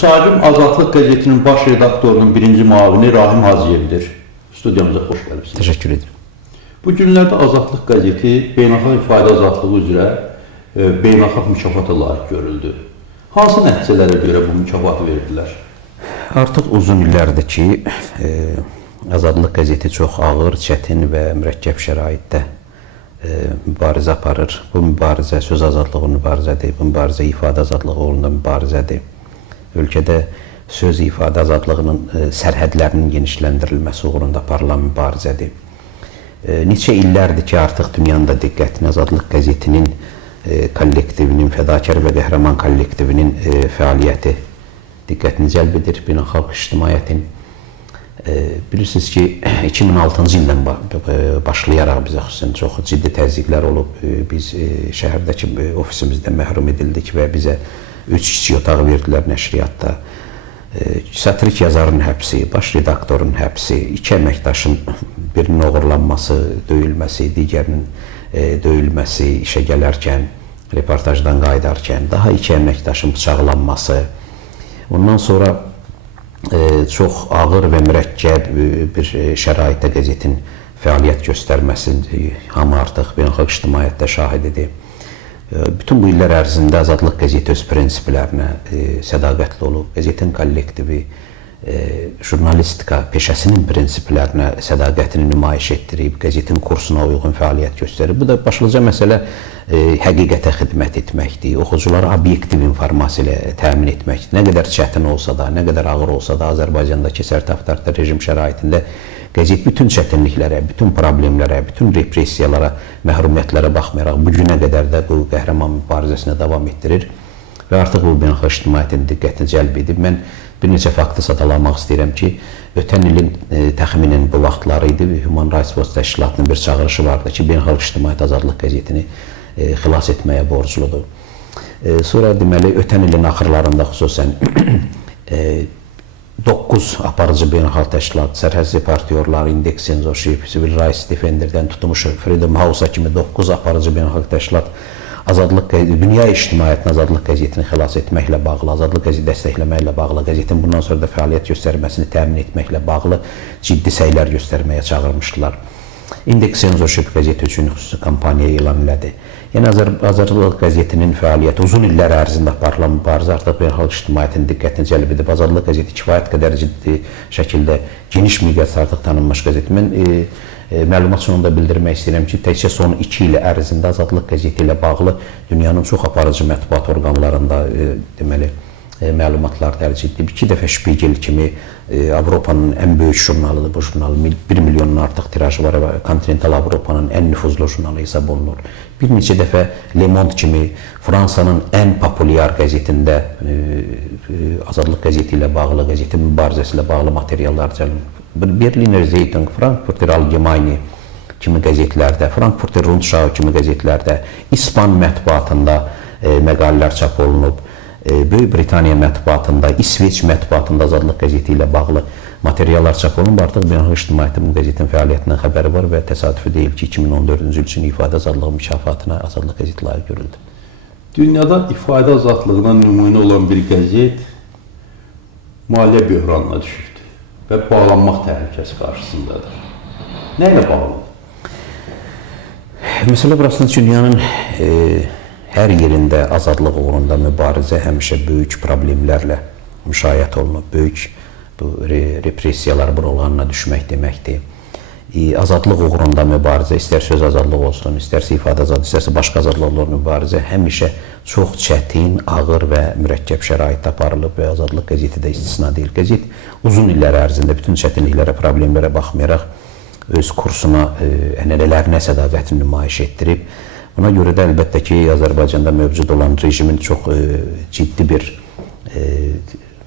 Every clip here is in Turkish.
Müsahibim Azadlıq qəzetinin baş redaktorunun birinci müavini Rahim Hacıyevdir. Studiyamıza xoş gəlibsiniz. Teşekkür ederim. Bu günlərdə Azadlıq qəzeti beynəlxalq ifadə azadlığı üzrə e, beynəlxalq mükafata layiq görüldü. Hansı nəticələrə görə bu mükafatı verdilər? Artıq uzun illərdir ki, e, Azadlıq qəzeti çox ağır, çətin və mürəkkəb şəraitdə e, mübarizə aparır. Bu mübarizə söz azadlığı mübarizədir, bu mübarizə ifadə azadlığı uğrunda mübarizədir. Ölkədə söz ifadə azadlığının e, sərhədlərinin genişləndirilməsi uğrunda aparılan mübarizədir. E, neçə illərdir ki, artıq dünyanın da diqqətini Azadlıq qəzetinin e, kollektivinin, fədakar və qəhrəman kollektivinin e, fəaliyyəti diqqətini cəlb edir beynəlxalq ictimaiyyətin. E, bilirsiniz ki, 2006-cı ildən e, başlayaraq bizə xüsusən çox ciddi təzyiqlər olub. E, Biz e, şəhərdəki e, ofisimizdən məhrum edildik və bizə 3 kiçik otaq verdilər nəşriyyatda. E, Satirik yazarın həbsi, baş redaktorun həbsi, iki əməkdaşın birinin oğurlanması, döyülməsi, digərinin e, döyülməsi, işə gələrkən, reportajdan qayıdarkən, daha iki əməkdaşın bıçaqlanması, ondan sonra e, çox ağır və mürəkkəb bir şəraitdə qəzetin fəaliyyət göstərməsi hamı artıq beynəlxalq ictimaiyyətdə şahididir. E, Bütün bu illər ərzində Azadlıq qəzeti öz prinsiplərinə e, sədaqətli olub. Qəzetin kollektivi e, jurnalistika peşəsinin prinsiplərinə sədaqətini nümayiş etdirib, qəzetin kursuna uyğun fəaliyyət göstərib. Bu da başlıca məsələ e, həqiqətə xidmət etməkdir. Oxuculara obyektiv informasiya ilə təmin etməkdir. Nə qədər çətin olsa da, nə qədər ağır olsa da Azərbaycandakı sərt avtoritar rejim şəraitində qəzet bütün çətinliklərə, bütün problemlərə, bütün repressiyalara, məhrumiyyətlərə baxmayaraq bu günə qədər də bu qəhrəman mübarizəsini davam etdirir və artıq bu beynəlxalq ictimaiyyətin diqqətini cəlb edib. Mən bir neçə faktı sadalamaq istəyirəm ki, ötən ilin e, təxminən bu vaxtları idi. Human Rights Watch təşkilatının bir çağırışı vardı ki, beynəlxalq ictimaiyyət azadlıq qəzetini e, xilas etməyə borcludur. E, sonra deməli ötən ilin axırlarında xüsusən e, 9 aparıcı beynəlxalq təşkilat, sərhədsiz partiyorlar, Index Censorship, Civil Rights Defender'dən tutmuş Freedom House-a kimi 9 aparıcı beynəlxalq təşkilat Azadlıq dünya ictimaiyyətinin Azadlıq qəzetini xilas etməklə bağlı, Azadlıq qəzeti dəstəkləməklə bağlı, qəzetin bundan sonra da fəaliyyət göstərməsini təmin etməklə bağlı ciddi səylər göstərməyə çağırmışdılar. Index Censorship qəzeti üçün xüsusi kampaniya elan elədi. Yəni Azər Azadlıq qəzetinin fəaliyyəti uzun illər ərzində aparılan mübarizə artıq beynəlxalq ictimaiyyətin diqqətini cəlb edib. Azadlıq qəzeti kifayət qədər ciddi şəkildə geniş miqyasda artıq tanınmış qəzetdir. Mən e, e, məlumat sonunda bildirmək istəyirəm ki, təkcə son 2 il ərzində Azadlıq qəzeti ilə bağlı dünyanın çox aparıcı mətbuat orqanlarında e, deməli məlumatlar dərc edilib. İki dəfə Spiegel kimi e, Avropanın ən böyük jurnalıdır bu jurnal. 1 milyondan artıq tirajı var və kontinental Avropanın ən nüfuzlu jurnalı hesab olunur. Bir neçə dəfə Le Monde kimi Fransanın ən populyar qəzetində e, e, Azadlıq qəzeti ilə bağlı, qəzetin mübarizəsi ilə bağlı materiallar cəlb Berliner Zeitung, Frankfurter Allgemeine kimi qəzetlərdə, Frankfurter Rundschau kimi qəzetlərdə, İspan mətbuatında e, məqalələr çap olunub. E, Böyük Britaniya mətbuatında, İsveç mətbuatında Azadlıq qəzeti ilə bağlı materiallar çap olunub. Artıq beynəlxalq ictimaiyyətin bu qəzetin fəaliyyətindən xəbəri var və təsadüfi deyil ki, 2014-cü il üçün ifadə azadlığı mükafatına Azadlıq qəzeti layiq görüldü. Dünyada ifadə azadlığına nümunə olan bir qəzet maliyyə böhranına düşübdür və bağlanmaq təhlükəsi qarşısındadır. Nə ilə bağlıdır? Məsələ burasında dünyanın e, hər yerində azadlıq uğrunda mübarizə həmişə böyük problemlərlə müşayiət olunub. Böyük bu re repressiyalar buralarına düşmək deməkdir. E, azadlıq uğrunda mübarizə, istər söz azadlığı olsun, istərsə ifadə azadlığı, istərsə başqa azadlıqlar mübarizə həmişə çox çətin, ağır və mürəkkəb şəraitdə aparılıb və Azadlıq qəzeti də istisna deyil. Qəzet uzun illər ərzində bütün çətinliklərə, problemlərə baxmayaraq öz kursuna, e, ənənələrinə sədaqətini nümayiş etdirib. Buna görə də əlbəttə ki, Azərbaycanda mövcud olan rejimin çox e, ciddi bir e,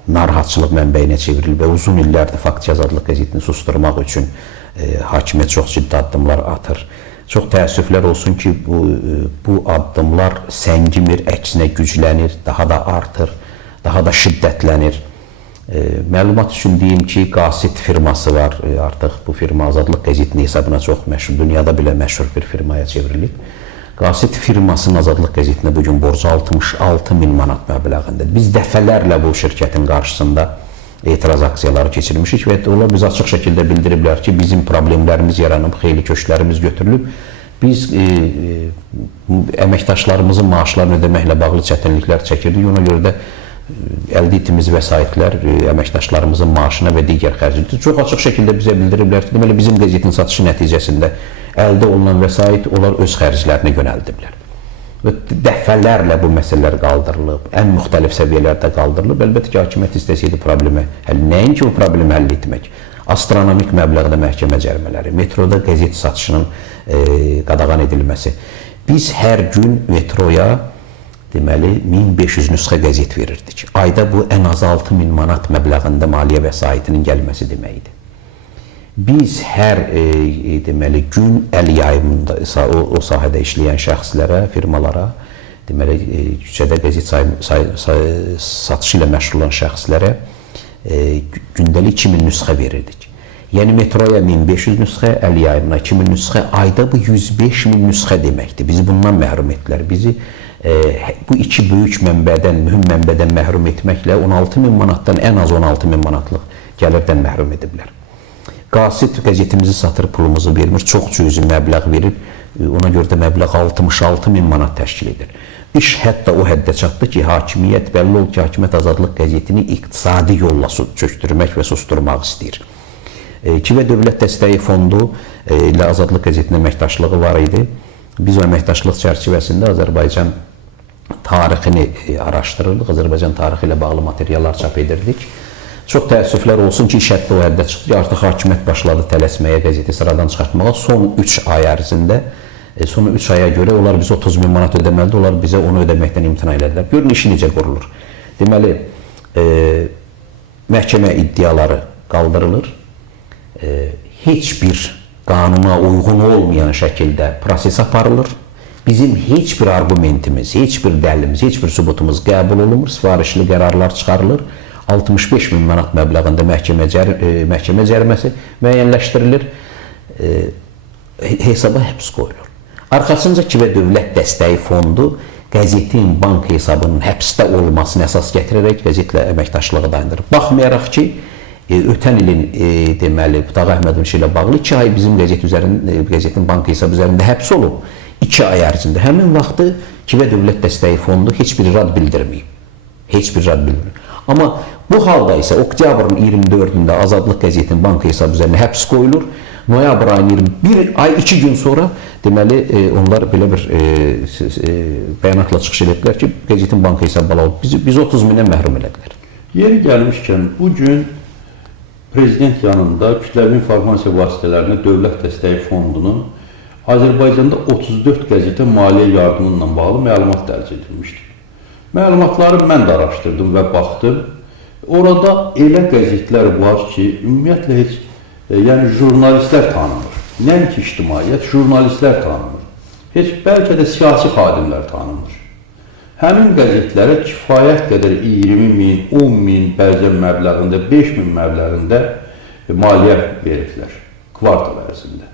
narahatçılıq mənbəyinə çevrilib və uzun illərdir Faktçı Azadlıq qəzetini susturmaq üçün e, hakimiyyət çox ciddi addımlar atır. Çox təəssüflər olsun ki, bu e, bu addımlar səngimir, əksinə güclənir, daha da artır, daha da şiddətlənir. E, məlumat üçün deyim ki, Qasid firması var. E, artıq bu firma Azadlıq qəzetinin hesabına çox məşhur, dünyada belə məşhur bir firmaya çevrilib. Qasid firmasının Azadlıq qəzetinə bu gün borcu 66 min manat məbləğində. Biz dəfələrlə bu şirkətin qarşısında etiraz aksiyaları keçirmişik və onlar biz açıq şəkildə bildiriblər ki, bizim problemlərimiz yaranıb, xeyli köşklərimiz götürülüb. Biz e, e, əməkdaşlarımızın maaşlarını ödəməklə bağlı çətinliklər çəkirdik. Ona görə də e, əldə etdiyimiz vəsaitlər e, əməkdaşlarımızın maaşına və digər xərclərdir. Çox açıq şəkildə bizə bildiriblər ki, deməli bizim qəzetin satışı nəticəsində əldə olunan vəsait onlar öz xərclərinə yönəldiblər. Və dəfələrlə bu məsələlər qaldırılıb, ən müxtəlif səviyyələrdə qaldırılıb. Əlbəttə ki, hakimiyyət istəsəydi problemi həll, nəinki bu problemi həll etmək, astronomik məbləğdə məhkəmə cərimələri, metroda qəzet satışının e, qadağan edilməsi. Biz hər gün metroya deməli 1500 nüsxə qəzet verirdik. Ayda bu ən az 6000 manat məbləğində maliyyə vəsaitinin gəlməsi deməkdir. Biz hər e, e, deməli gün əl yayımında o, o sahədə işləyən şəxslərə, firmalara, deməli e, küçədə qəzet say, say, say, satışı ilə olan şəxslərə e, gü- gündəlik 2000 nüsxə verirdik. Yəni metroya 1500 nüsxə, əl yayımına 2000 nüsxə, ayda bu 105 min nüsxə deməkdir. Bizi bundan məhrum etdilər. Bizi e, bu iki böyük mənbədən, mühüm mənbədən məhrum etməklə 16 min manatdan ən az 16 min manatlıq gəlirdən məhrum ediblər. Qasid qəzetimizi satır, pulumuzu vermir, çox cüzi məbləğ verir. E, Ona görə də məbləğ 66 min manat təşkil edir. İş hətta o həddə çatdı ki, hakimiyyət bəlli oldu ki, hakimiyyət Azadlıq qəzetini iqtisadi yolla çökdürmək və susturmaq istəyir. E, İki və Dövlət Dəstəyi Fondu e, ilə Azadlıq qəzetinin əməkdaşlığı var idi. Biz əməkdaşlıq çərçivəsində Azərbaycan tarixini e, araşdırırdıq. Azərbaycan tarixi ilə bağlı materiallar çap edirdik. Çox təəssüflər olsun ki, iş hətta o həddə çıxdı artıq hakimiyyət başladı tələsməyə, qəzeti sıradan çıxartmağa. Son 3 ay ərzində, e, son 3 aya görə onlar bizə 30 min manat ödəməlidir, onlar bizə onu ödəməkdən imtina elədilər. Görün işi necə qurulur. Deməli, e, məhkəmə iddiaları qaldırılır. E, heç bir qanuna uyğun olmayan şəkildə proses aparılır. Bizim heç bir argumentimiz, heç bir dəlilimiz, heç bir sübutumuz qəbul olunmur, sifarişli qərarlar çıxarılır. 65 min manat məbləğində məhkəmə, cər e, məhkəmə cəriməsi müəyyənləşdirilir. E, he- hesaba həbs qoyulur. Arxasınca ki və Dövlət Dəstəyi Fondu qəzetin bank hesabının həbsdə olmasını əsas gətirərək qəzetlə əməkdaşlığı dayandırır. Baxmayaraq ki, e, ötən ilin e, deməli Butağı Əhmədov işi ilə bağlı 2 ay bizim qəzet üzərində qəzetin bank hesabı üzərində həbs olub. 2 ay ərzində həmin vaxtı ki və Dövlət Dəstəyi Fondu heç bir rad bildirməyib. Heç bir rad bildirmir. Amma bu halda isə oktyabrın 24-də Azadlıq qəzetinin bank hesabı üzərinə həbs qoyulur. Noyabr ayının 21 ay 2 gün sonra deməli e, onlar belə bir e, e, bəyanatla çıxış etdilər ki, qəzetin bank hesabı bağlı. Bizi biz 30 mindən məhrum elədilər. Yeri gəlmişkən bu gün prezident yanında kütləvi informasiya vasitələrinə Dövlət Dəstəyi Fondunun Azərbaycanda 34 qəzetə maliyyə yardımı ilə bağlı məlumat dərc edilmişdir. Məlumatları mən də araşdırdım və baxdım. Orada elə qəzetlər var ki, ümumiyyətlə heç e, yəni jurnalistlər tanımır. Nəinki ictimaiyyət, jurnalistlər tanımır. Heç bəlkə də siyasi xadimlər tanımır. Həmin qəzetlərə kifayət qədər 20 min, 10 min bəzən məbləğində, 5 min məbləğində e, maliyyə veriblər kvartal ərzində.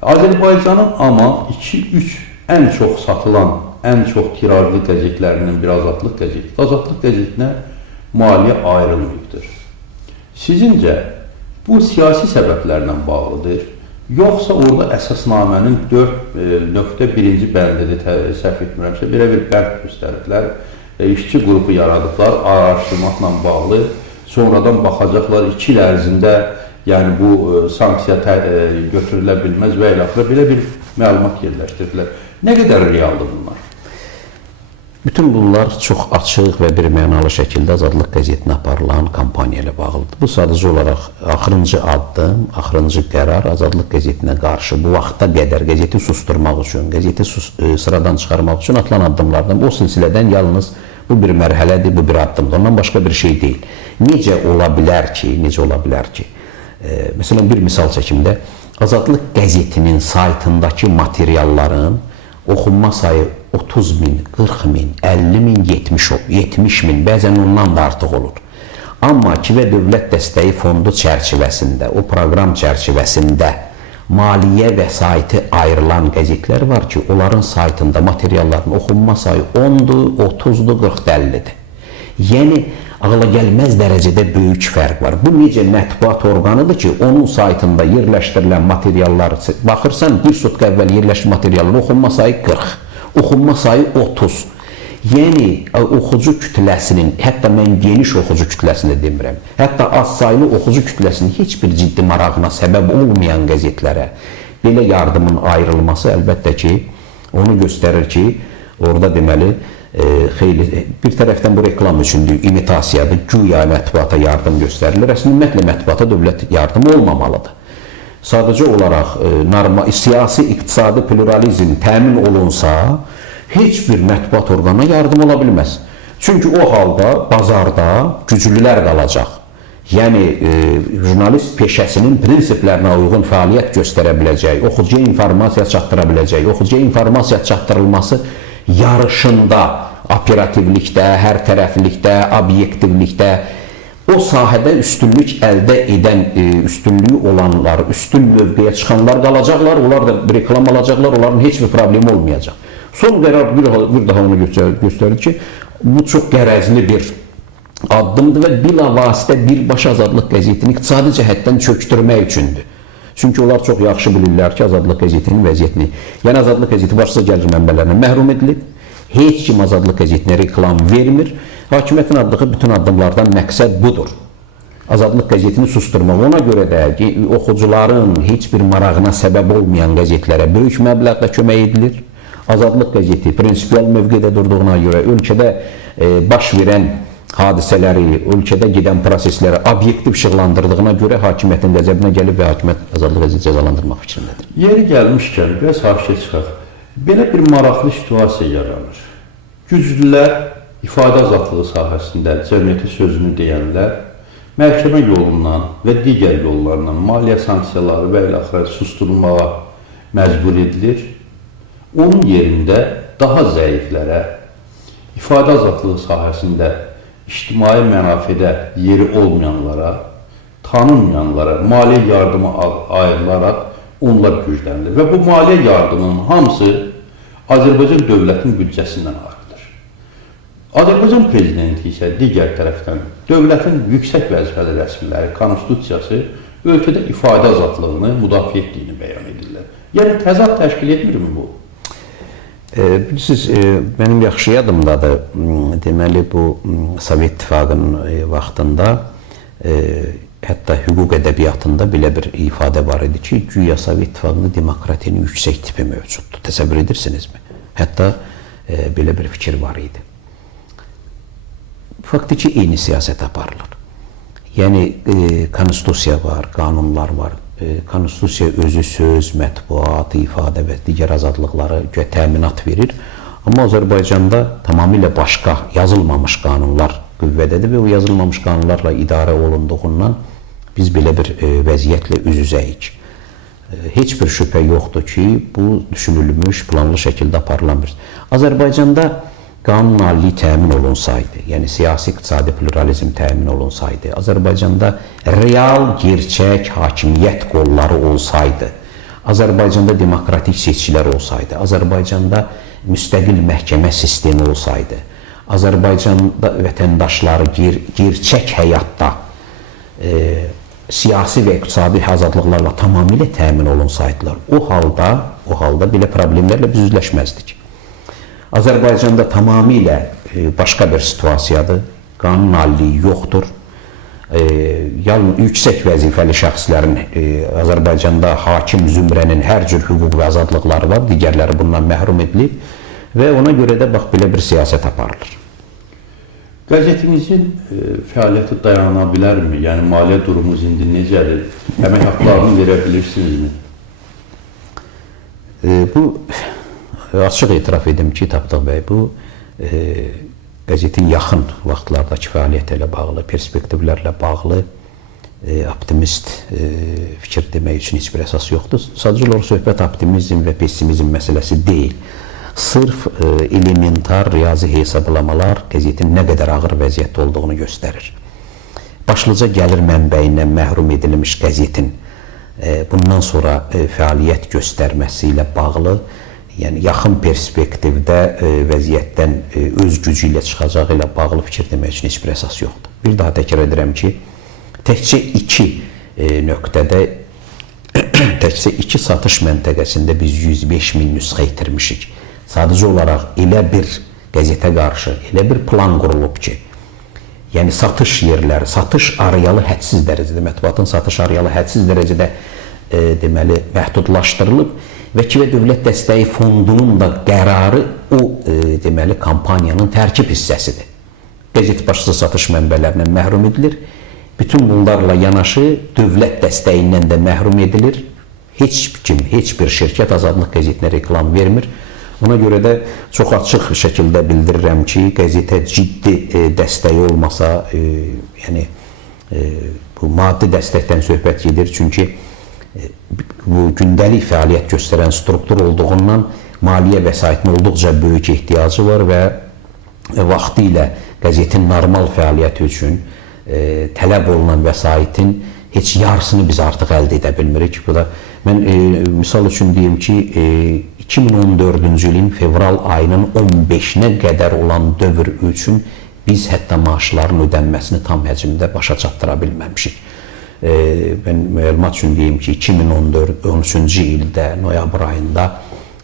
Azərbaycanın amma 2-3 ən çox satılan, ən çox tirajlı qəzetlərindən bir Azadlıq qəzeti. Azadlıq qəzetinə maliyyə ayrılmayıbdır. Sizincə bu siyasi səbəblərlə bağlıdır, yoxsa orada əsasnamənin 4.1-ci bəndində tə- səhv etmirəmsə belə bir bənd göstəriblər. E, işçi qrupu yaradıblar araşdırmaqla bağlı. Sonradan baxacaqlar 2 il ərzində yəni bu e, sanksiya e, götürülə bilməz və ilə belə bir məlumat yerləşdirdilər. Nə qədər realdır bunlar? Bütün bunlar çox açıq və bir mənalı şəkildə Azadlıq qəzetinə aparılan kampaniya ilə bağlıdır. Bu sadəcə olaraq axırıncı addım, axırıncı qərar Azadlıq qəzetinə qarşı bu vaxta qədər qəzeti susturmaq üçün, qəzeti sus, e, sıradan çıxarmaq üçün atılan addımlardan o silsilədən yalnız bu bir mərhələdir, bu bir addımdır. Ondan başqa bir şey deyil. Necə ola bilər ki, necə ola bilər ki? E, məsələn bir misal çəkimdə Azadlıq qəzetinin saytındakı materialların oxunma sayı 30 min, 40 min, 50 min, 70, o- 70 min, bəzən ondan da artıq olur. Amma ki və Dövlət Dəstəyi Fondu çərçivəsində, o proqram çərçivəsində maliyyə vəsaiti ayrılan qəzetlər var ki, onların saytında materialların oxunma sayı 10-dur, 30-dur, 40-dır, 50-dir. Yəni ağla gəlməz dərəcədə böyük fərq var. Bu necə mətbuat orqanıdır ki, onun saytında yerləşdirilən materiallar baxırsan, bir sutka əvvəl yerləşmiş materialın oxunma sayı 40, oxunma sayı 30. Yəni oxucu kütləsinin, hətta mən geniş oxucu kütləsini demirəm, hətta az saylı oxucu kütləsinin heç bir ciddi marağına səbəb olmayan qəzetlərə belə yardımın ayrılması əlbəttə ki, onu göstərir ki, orada deməli e, xeyli bir tərəfdən bu reklam üçündür, imitasiyadır, güya mətbuata yardım göstərilir. Əslində ümumiyyətlə mətbuata dövlət yardımı olmamalıdır. Sadəcə olaraq e, normal siyasi iqtisadi pluralizm təmin olunsa, heç bir mətbuat orqanına yardım ola bilməz. Çünki o halda bazarda güclülər qalacaq. Yəni e, jurnalist peşəsinin prinsiplərinə uyğun fəaliyyət göstərə biləcək, oxucuya informasiya çatdıra biləcək, oxucuya informasiya çatdırılması yarışında operativlikdə, hər tərəflikdə, obyektivlikdə o sahədə üstünlük əldə edən, e, üstünlüyü olanlar, üstün mövqeyə çıxanlar qalacaqlar, onlar da reklam alacaqlar, onların heç bir problemi olmayacaq. Son qərar bir, daha onu göstərir, ki, bu çox qərəzli bir addımdır və bilavasitə birbaşa azadlıq qəzetini iqtisadi cəhətdən çökdürmək üçündür. Çünki onlar çox yaxşı bilirlər ki, azadlıq qəzetinin vəziyyətini. Yəni azadlıq qəzeti başlıca gəlir mənbələrindən məhrum edilib. Heç kim azadlıq qəzetinə reklam vermir. Hakimiyyətin atdığı bütün addımlardan məqsəd budur. Azadlıq qəzetini susturmaq. Ona görə də ki, oxucuların heç bir marağına səbəb olmayan qəzetlərə böyük məbləğdə kömək edilir. Azadlıq qəzeti prinsipial mövqedə durduğuna görə ölkədə e, baş verən hadisələri, ölkədə gedən prosesləri obyektiv işıqlandırdığına görə hakimiyyətin qəzəbinə gəlib və hakimiyyət azadlıq qəzeti cəzalandırmaq fikrindədir. Yeri gəlmişkən biraz haşiyə çıxaq. Belə bir maraqlı situasiya yaranır. Güclülər ifadə azadlığı sahəsində cəmiyyətə sözünü deyənlər məhkəmə yolundan və digər yollarla maliyyə sanksiyaları və ilə axırı susturulmağa məcbur edilir. Onun yerində daha zəiflərə ifadə azadlığı sahəsində ictimai mənafidə yeri olmayanlara, tanınmayanlara maliyyə yardımı ayrılaraq onlar güclənilir. Və bu maliyyə yardımının hamısı Azərbaycan dövlətinin büdcəsindən ayrılır. Azərbaycan prezidenti isə digər tərəfdən dövlətin yüksək vəzifəli rəsmiləri konstitusiyası ölkədə ifadə azadlığını müdafiə etdiyini bəyan edirlər. Yəni təzad təşkil etmirmi bu? E, bilirsiniz, e, mənim yaxşı yadımdadır. M, Deməli bu m, Sovet İttifaqının e, vaxtında e, hətta hüquq ədəbiyyatında belə bir ifadə var idi ki, güya Sovet İttifaqında demokratiyanın yüksək tipi mövcuddur. Təsəvvür edirsinizmi? Hətta e, belə bir fikir var idi. Faktiki eyni siyasət aparılır. Yəni e, konstitusiya var, qanunlar var. E, konstitusiya özü söz, mətbuat, ifadə və digər azadlıqları təminat verir. Amma Azərbaycanda tamamilə başqa yazılmamış qanunlar qüvvədədir və o yazılmamış qanunlarla idarə olunduğundan biz belə bir e, vəziyyətlə üz-üzəyik. E, Heç bir şübhə yoxdur ki, bu düşünülmüş, planlı şəkildə aparılan bir. Azərbaycanda qanun aliliyi təmin olunsaydı, yəni siyasi iqtisadi pluralizm təmin olunsaydı, Azərbaycanda real, gerçək hakimiyyət qolları olsaydı, Azərbaycanda demokratik seçkilər olsaydı, Azərbaycanda müstəqil məhkəmə sistemi olsaydı, Azərbaycanda vətəndaşları ger gerçək həyatda e, siyasi və iqtisadi azadlıqlarla tamamilə təmin olunsaydılar, o halda, o halda belə problemlərlə biz üzləşməzdik. Azərbaycanda tamamilə e, başqa bir situasiyadır. Qanun aliliyi yoxdur. E, yalnız yüksək vəzifəli şəxslərin e, Azərbaycanda hakim zümrənin hər cür hüquq və azadlıqları var. Digərləri bundan məhrum edilib və ona görə də bax belə bir siyasət aparılır. Qəzetimizin e, fəaliyyəti dayana bilərmi? Yəni maliyyə durumunuz indi necədir? Əmək haqqlarını verə bilirsinizmi? E, bu açıq etiraf edim ki, Tapdıq bəy, bu e, qəzetin yaxın vaxtlardakı fəaliyyəti ilə bağlı, perspektivlərlə bağlı e, optimist e, fikir demək üçün heç bir əsas yoxdur. Sadəcə olaraq söhbət optimizm və pessimizm məsələsi deyil. Sırf e, elementar riyazi hesablamalar qəzetin nə qədər ağır vəziyyətdə olduğunu göstərir. Başlıca gəlir mənbəyindən məhrum edilmiş qəzetin e, bundan sonra e, fəaliyyət göstərməsi ilə bağlı, yəni yaxın perspektivdə e, vəziyyətdən e, öz gücü ilə çıxacağı ilə bağlı fikir demək üçün heç bir əsas yoxdur. Bir daha təkrar edirəm ki, təkcə iki e, nöqtədə təkcə iki satış məntəqəsində biz 105 min nüsxə itirmişik. Sadəcə olaraq elə bir qəzetə qarşı elə bir plan qurulub ki, yəni satış yerləri, satış arealı hədsiz dərəcədə, mətbuatın satış arealı hədsiz dərəcədə e, deməli məhdudlaşdırılıb və ki və dövlət dəstəyi fondunun da qərarı o e, deməli kampaniyanın tərkib hissəsidir. Qəzet başçısı satış mənbələrindən məhrum edilir. Bütün bunlarla yanaşı dövlət dəstəyindən də məhrum edilir. Heç kim, heç bir şirkət azadlıq qəzetinə reklam vermir. Ona görə də çox açıq şəkildə bildirirəm ki, qəzetə ciddi e, dəstək olmasa, e, yəni e, bu maddi dəstəkdən söhbət gedir. Çünki e, bu gündəlik fəaliyyət göstərən struktur olduğundan maliyyə vəsaitinə olduqca böyük ehtiyacı var və vaxtı ilə qəzetin normal fəaliyyəti üçün e, tələb olunan vəsaitin heç yarısını biz artıq əldə edə bilmirik. Bu da mən e, misal üçün deyim ki, e, 2014-cü ilin fevral ayının 15-nə qədər olan dövr üçün biz hətta maaşların ödənməsini tam həcmdə başa çatdıra bilməmişik. E, mən məlumat üçün deyim ki, 2014-13-cü ildə noyabr ayında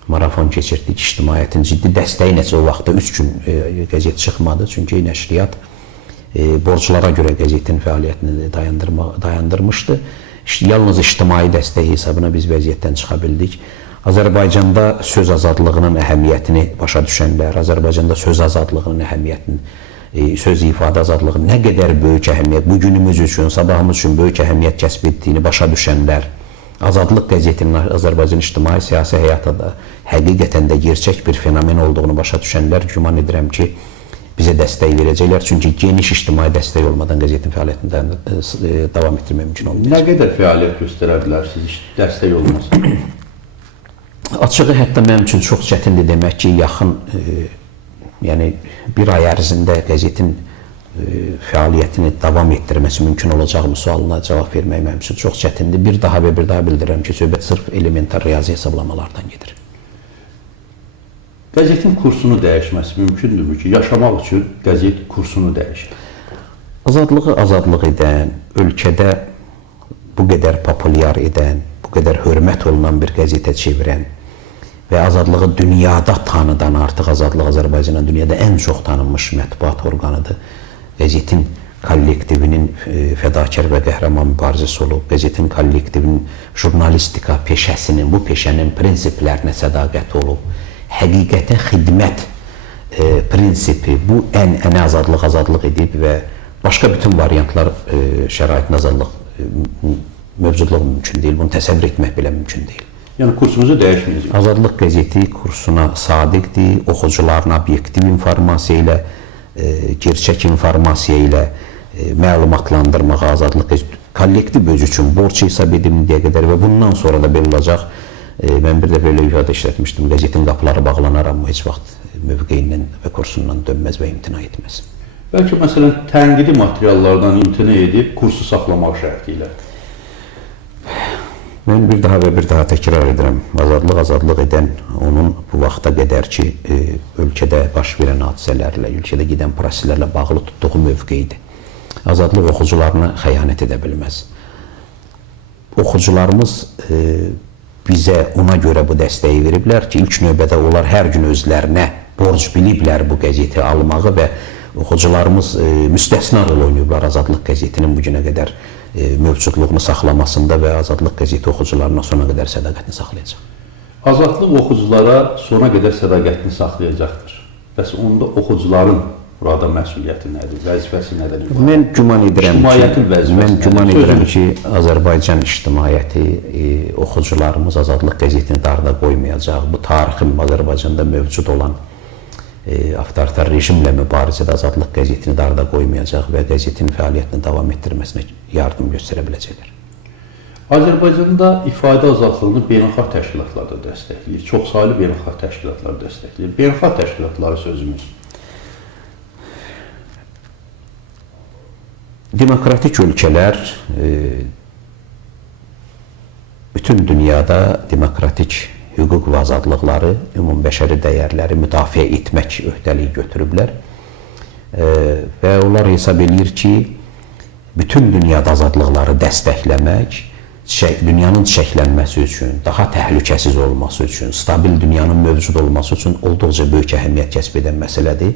marafon keçirdik. İctimaiyyətin ciddi dəstəyi necə o vaxtda 3 gün e, qəzet çıxmadı. Çünki nəşriyyat e, borclara görə qəzetin fəaliyyətini dayandırma, dayandırmışdı. Yalnız ictimai dəstək hesabına biz vəziyyətdən çıxa bildik. Azərbaycanda söz azadlığının əhəmiyyətini başa düşənlər, Azərbaycanda söz azadlığının əhəmiyyətini, söz ifadə azadlığının nə qədər böyük əhəmiyyət, bu günümüz üçün, sabahımız üçün böyük əhəmiyyət kəsb etdiyini başa düşənlər, Azadlıq qəzetinin Azərbaycan ictimai siyasi həyatında həqiqətən də gerçək bir fenomen olduğunu başa düşənlər güman edirəm ki, bizə dəstək verəcəklər. Çünki geniş ictimai dəstək olmadan qəzetin fəaliyyətini dayan- e, davam etdirmək mümkün olmayacaq. Nə qədər fəaliyyət göstərə bilərsiniz dəstək olmasa? Açığı hətta mənim üçün çox çətindir demək ki, yaxın e, yəni bir ay ərzində qəzetin e, fəaliyyətini davam etdirməsi mümkün olacaqmı sualına cavab vermək mənim üçün çox çətindir. Bir daha və bir daha bildirirəm ki, söhbət sırf elementar riyazi hesablamalardan gedir. Qəzetin kursunu dəyişməsi mümkündürmü ki, yaşamaq üçün qəzet kursunu dəyişir? Azadlığı azadlıq edən, ölkədə bu qədər populyar edən, bu qədər hörmət olunan bir qəzetə çevirən və azadlığı dünyada tanıdan artıq azadlıq Azərbaycanın dünyada ən çox tanınmış mətbuat orqanıdır. Qəzetin kollektivinin e, fədakar və qəhrəman mübarizəsi olub, qəzetin kollektivinin jurnalistika peşəsinin, bu peşənin prinsiplərinə sədaqəti olub, həqiqətə xidmət e, prinsipi bu ən ən azadlıq azadlıq edib və başqa bütün variantlar e, şəraitin azadlıq e, mövcudluğu mümkün deyil. Bunu təsəvvür etmək belə mümkün deyil. Yəni kursunuzu dəyişməyəcək. Azadlıq qəzeti kursuna sadiqdir, oxucuların obyektiv informasiya ilə, e, gerçək informasiya ilə e, məlumatlandırmağa Azadlıq qəzeti kollektiv öz üçün borc hesab edim indiyə qədər və bundan sonra da belə olacaq. E, mən bir dəfə elə ifadə işlətmişdim. Qəzetin qapıları bağlanar amma heç vaxt mövqeyindən və kursundan dönməz və imtina etməz. Bəlkə məsələn tənqidi materiallardan imtina edib kursu saxlamaq şərti ilə. Mən bir daha və bir daha təkrar edirəm. Azadlıq azadlıq edən onun bu vaxta qədər ki, e, ölkədə baş verən hadisələrlə, ölkədə gedən proseslərlə bağlı tutduğu mövqeyidir. Azadlıq oxucularına xəyanət edə bilməz. Oxucularımız e, bizə ona görə bu dəstəyi veriblər ki, ilk növbədə onlar hər gün özlərinə borc biliblər bu qəzeti almağı və oxucularımız e, müstəsna rol oynayıblar Azadlıq qəzetinin bu günə qədər e, mövcudluğunu saxlamasında və Azadlıq qəzeti oxucularına sona qədər sədaqətini saxlayacaq. Azadlıq oxuculara sona qədər sədaqətini saxlayacaqdır. Bəs onda oxucuların burada məsuliyyəti nədir, vəzifəsi nədir? Mən güman edirəm ki, mən güman edirəm ki, Azərbaycan ictimaiyyəti, e, oxucularımız Azadlıq qəzetini darda qoymayacaq. Bu tarixin Azərbaycanda mövcud olan e, avtoritar rejimlə mübarizədə Azadlıq qəzetini darda qoymayacaq və qəzetin fəaliyyətini davam etdirməsinə yardım göstərə biləcəklər. Azərbaycanda ifadə azadlığını beynəlxalq təşkilatlar da dəstəkləyir. Çoxsaylı beynəlxalq təşkilatlar dəstəkləyir. Beynəlxalq təşkilatları sözümüz. Demokratik ölkələr e, bütün dünyada demokratik hüquq və azadlıqları, ümumbəşəri dəyərləri müdafiə etmək öhdəliyi götürüblər. Və onlar hesab eləyir ki, bütün dünyada azadlıqları dəstəkləmək, dünyanın çiçəklənməsi üçün, daha təhlükəsiz olması üçün, stabil dünyanın mövcud olması üçün olduqca böyük əhəmiyyət kəsb edən məsələdir.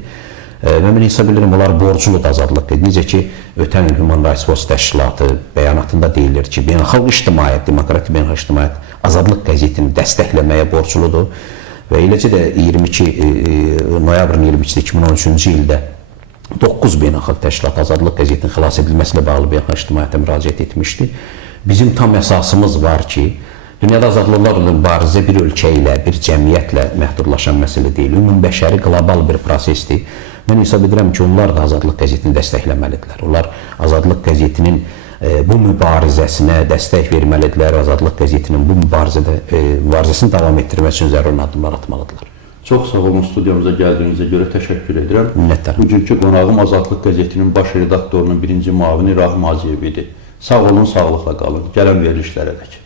Və mən hesab edirəm, onlar borcludur azadlıqdır. Necə ki, ötən il Human Rights Watch təşkilatı bəyanatında deyilir ki, beynəlxalq ictimaiyyət, demokratik beynəlxalq ictimaiyyət Azadlıq qəzetini dəstəkləməyə borcludur. Və eləcə də 22 e, e, noyabrın 22-də 2013-cü ildə 9 beynəlxalq təşkilat Azadlıq qəzetinin xilas edilməsi ilə bağlı beynəlxalq ictimaiyyətə müraciət etmişdi. Bizim tam əsasımız var ki, dünyada azadlıqlarla mübarizə bir ölkə ilə, bir cəmiyyətlə məhdudlaşan məsələ deyil. Ümumbəşəri qlobal bir prosesdir. Mən hesab edirəm ki, onlar da Azadlıq qəzetini dəstəkləməlidirlər. Onlar Azadlıq qəzetinin e, bu mübarizəsinə dəstək verməlidirlər. Azadlıq qəzetinin bu mübarizədə e, mübarizəsini davam etdirmək üçün zəruri addımlar atmalıdırlar. Çox sağ olun studiyamıza gəldiyinizə görə təşəkkür edirəm. Minnətdaram. Bugünkü qonağım Azadlıq qəzetinin baş redaktorunun birinci müavini Rahim Hacıyev idi. Sağ olun, sağlıqla qalın. Gələn verilişlərə dək.